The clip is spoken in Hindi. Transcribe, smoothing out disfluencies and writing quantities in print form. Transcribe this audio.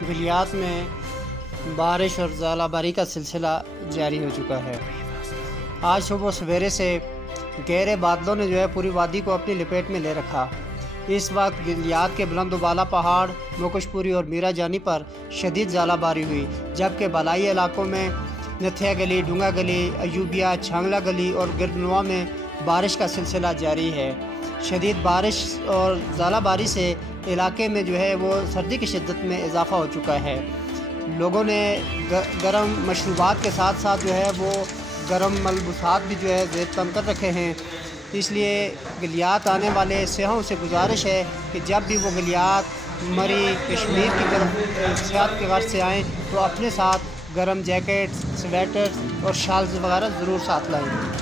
गलियात में बारिश और ज़ालाबारी का सिलसिला जारी हो चुका है। आज सुबह सवेरे से गहरे बादलों ने पूरी वादी को अपनी लपेट में ले रखा। इस वक्त गलियात के बुलंदबाला पहाड़, मुकशपुरी और मीरा जानी पर शदीद ज़ालाबारी हुई, जबकि बलाई इलाकों में नथिया गली, डूंगा गली, अयूबिया, छांगला गली और गिरनुआ में बारिश का सिलसिला जारी है। शदीद बारिश और ज़ालाबारी से इलाके में वो सर्दी की शिद्दत में इजाफ़ा हो चुका है। लोगों ने गर्म मशरूबात के साथ साथ वो गर्म मलबूसात भी ज़ेब तन कर रखे हैं। इसलिए गलियात आने वाले सियाहों से गुजारिश है कि जब भी वो गलियात, मरी, कश्मीर की तरफ सियाहत के गर्ज से आएँ तो अपने साथ गर्म जैकेट्स, स्वेटर्स और शाल्स वगैरह ज़रूर साथ लाएँ।